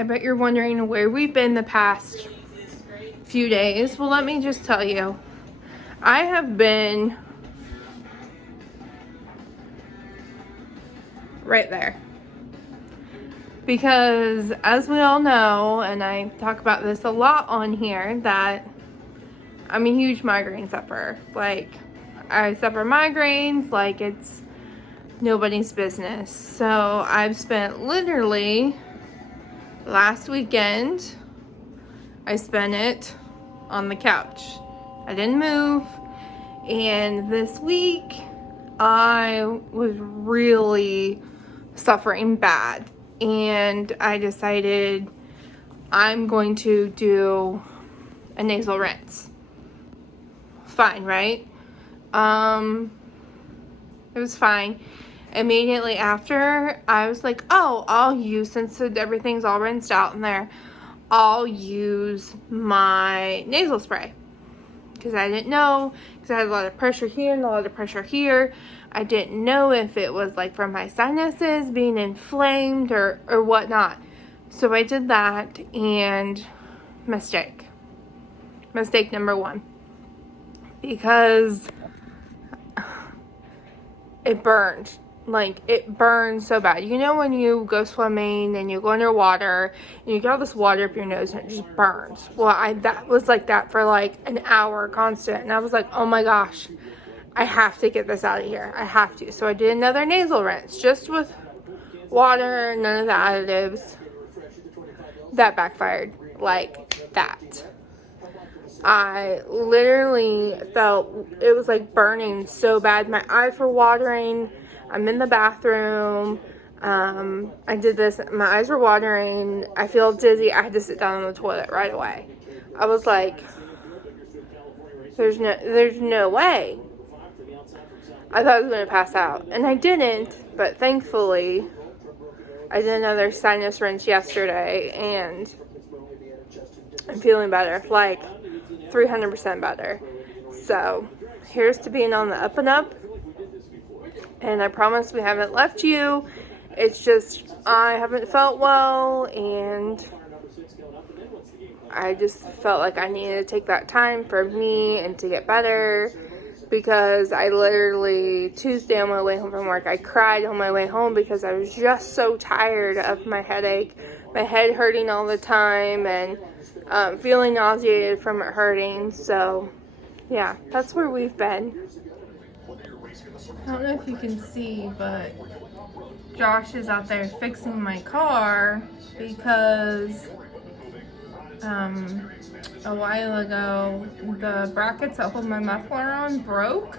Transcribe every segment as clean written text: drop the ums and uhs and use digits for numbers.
I bet you're wondering where we've been the past few days. Well, let me just tell you. I have been right there. Because as we all know, and I talk about this a lot on here, that I'm a huge migraine sufferer. Like, I suffer migraines like it's nobody's business. So I've spent literally last weekend, I spent it on the couch. I didn't move. And this week, I was really suffering bad. And I decided I'm going to do a nasal rinse. Fine, right? It was fine. Immediately after, I was like, oh, I'll use, since everything's all rinsed out in there, I'll use my nasal spray. Because I didn't know, because I had a lot of pressure here and a lot of pressure here. I didn't know if it was like from my sinuses being inflamed or whatnot. So I did that, and mistake number one. Because it burned. Like, it burns so bad. You know when you go swimming and you go underwater and you get all this water up your nose and it just burns? Well, that was like that for like an hour constant. And I was like, oh my gosh, I have to get this out of here. I have to. So I did another nasal rinse just with water, none of the additives. That backfired like that. I literally felt it was like burning so bad. My eyes were watering. I'm in the bathroom. I did this. My eyes were watering. I feel dizzy. I had to sit down on the toilet right away. I was like, there's no way. I thought I was going to pass out. And I didn't. But thankfully, I did another sinus rinse yesterday. And I'm feeling better. Like 300% better. So, here's to being on the up and up. And I promise we haven't left you. It's just I haven't felt well, and I just felt like I needed to take that time for me and to get better, because I literally, Tuesday on my way home from work, I cried on my way home because I was just so tired of my headache, my head hurting all the time, and feeling nauseated from it hurting. So yeah, that's where we've been. I don't know if you can see, but Josh is out there fixing my car because a while ago the brackets that hold my muffler on broke,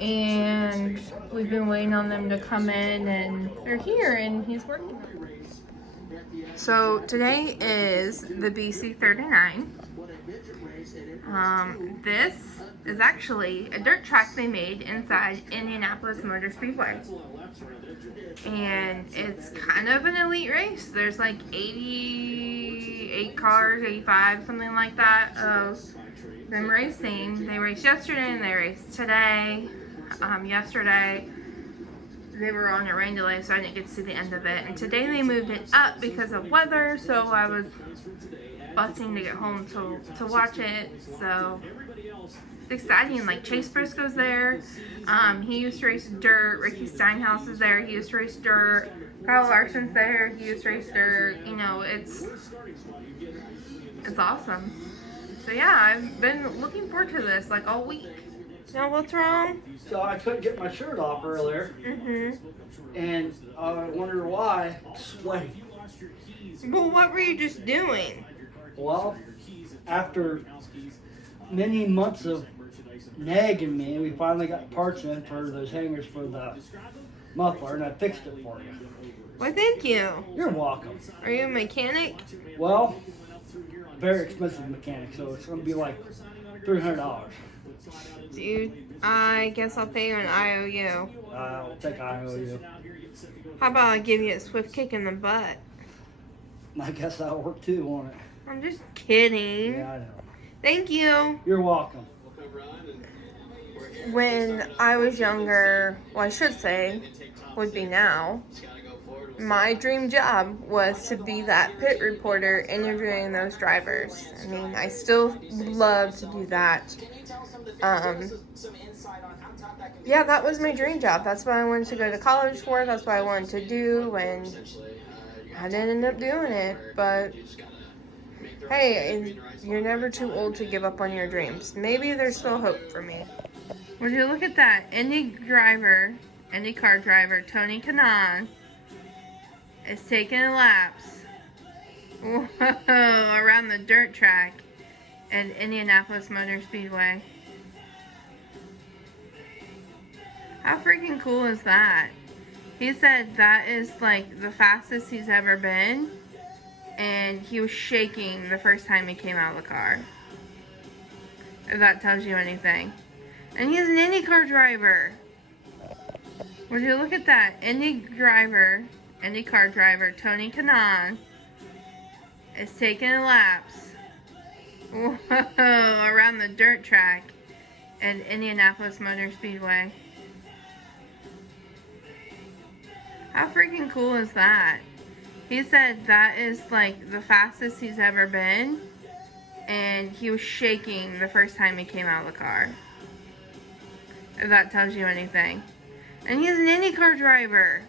and we've been waiting on them to come in, and they're here and he's working on it. So today is the BC39. This is actually a dirt track they made inside Indianapolis Motor Speedway. And it's kind of an elite race. There's like 88 cars, 85, something like that, of them racing. They raced yesterday and they raced today. Yesterday they were on a rain delay, so I didn't get to see the end of it. And today they moved it up because of weather, so I was busing to get home to watch it. So it's exciting. Like, Chase Briscoe's there. He used to race dirt. Ricky Steinhaus is there. He used to race dirt. Kyle Larson's there. He used to race dirt. You know, it's awesome. So yeah, I've been looking forward to this like all week. Now what's wrong? So I couldn't get my shirt off earlier. And I wondered why. Sweating. Well, what were you just doing? Well, after many months of nagging me, we finally got parts in for those hangers for the muffler, and I fixed it for you. Well, thank you. You're welcome. Are you a mechanic? Well, very expensive mechanic, so it's going to be like $300. Dude, I guess I'll pay you an IOU. I'll take IOU. How about I give you a swift kick in the butt? I guess that'll work too, won't it? I'm just kidding. Yeah, I know. Thank you. You're welcome. When I was younger, well, I should say, would be now, my dream job was to be that pit reporter interviewing those drivers. I mean, I still love to do that. Yeah, that was my dream job. That's what I wanted to go to college for. That's what I wanted to do, and I didn't end up doing it. But hey, you're never too old to give up on your dreams. Maybe there's still hope for me. Would you look at that? Indy car driver, Tony Kanaan is taking laps. Whoa, around the dirt track at Indianapolis Motor Speedway. How freaking cool is that? He said that is like the fastest he's ever been, and he was shaking the first time he came out of the car. If that tells you anything. And he's an IndyCar driver. Would you look at that? IndyCar driver, Tony Kanaan is taking laps. Whoa, around the dirt track at Indianapolis Motor Speedway. How freaking cool is that? He said that is like the fastest he's ever been, and he was shaking the first time he came out of the car. If that tells you anything. And he's an IndyCar driver.